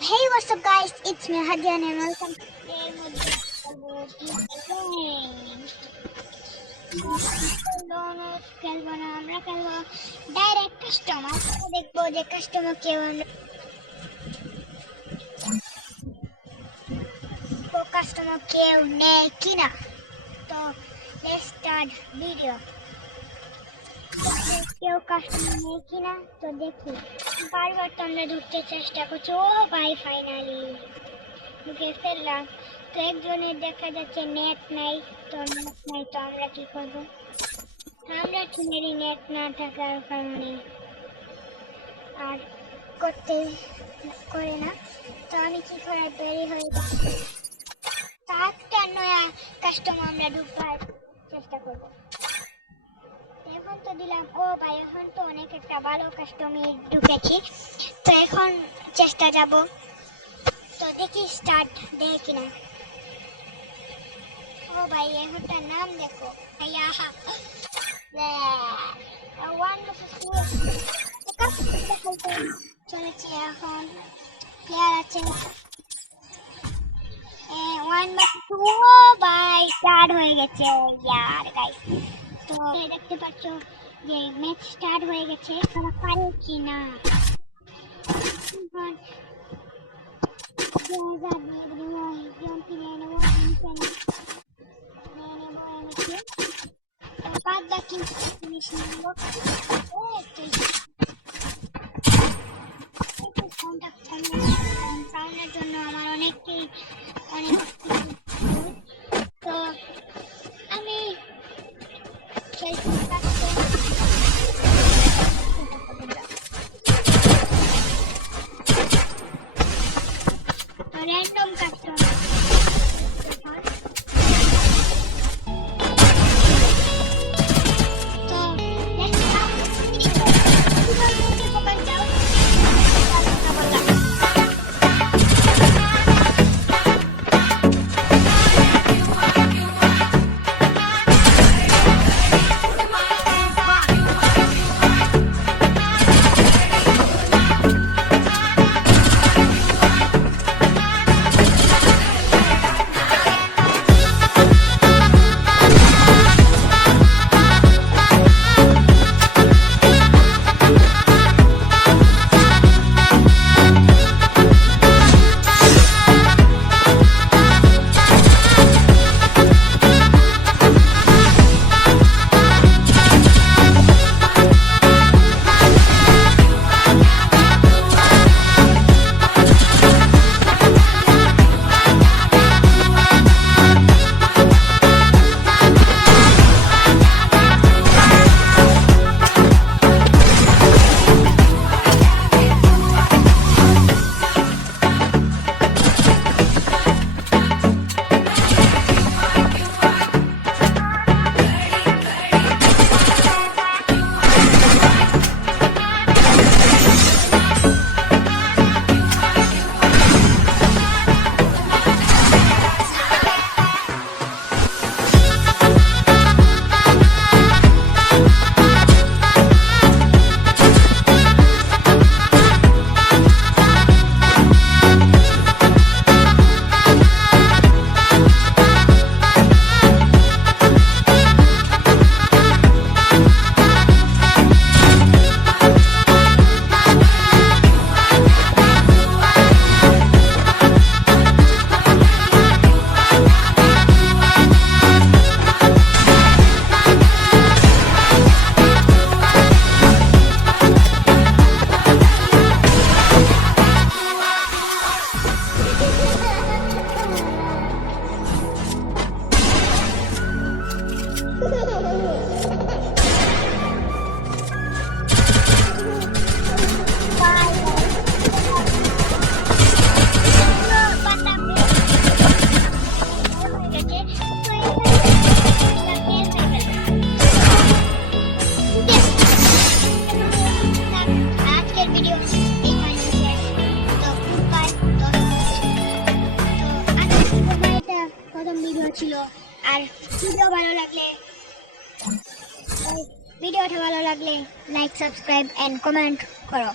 Hey, what's up, guys? It's me, Hadian, and welcome to direct customer দেখবো যে কাস্টমার কেউ নেয় কিনা। তো লেটস স্টার্ট ভিডিও। কেউ কাস্টমার নেই কিনা তো দেখি। বারবার তো আমরা ঢুকতে চেষ্টা করছি। ও ভাই, ফাইনালি ঢুকে ফেললাম। তো একজনের দেখা যাচ্ছে নেট নাই। তো আমরা কি করব? আমরা টিমেরই নেট না থাকার কারণে আর করে না। তো আমি কি করে দেরি হয়ে যাচ্ছে। একটা নয়া কাস্টমার আমরা ঢুকবার চেষ্টা করব। এখন তো দিলাম। ও ভাই, এখন তো অনেক একটা ভালো কাস্টমার ঢুকেছি। তো এখন চেষ্টা যাব। তো দেখি স্টার্ট দেয় কিনা। ও ভাই, এখনটার নাম দেখো। চলেছি এখন। প্লেয়ার আছে ভাই, স্টার্ট হয়ে গেছে ইয়ার গাইস। তো দেখতে পাচ্ছ যে ম্যাচ স্টার্ট হয়ে গেছে। তারা পারে কি না বাদ বাকি জিনিস নেবো। সাউন্ডের জন্য আমার অনেক তো আমি র্যান্ডম কাস্টমার ছিল। আর ভিডিওটা ভালো লাগলে লাইক, সাবস্ক্রাইব এন্ড কমেন্ট করো।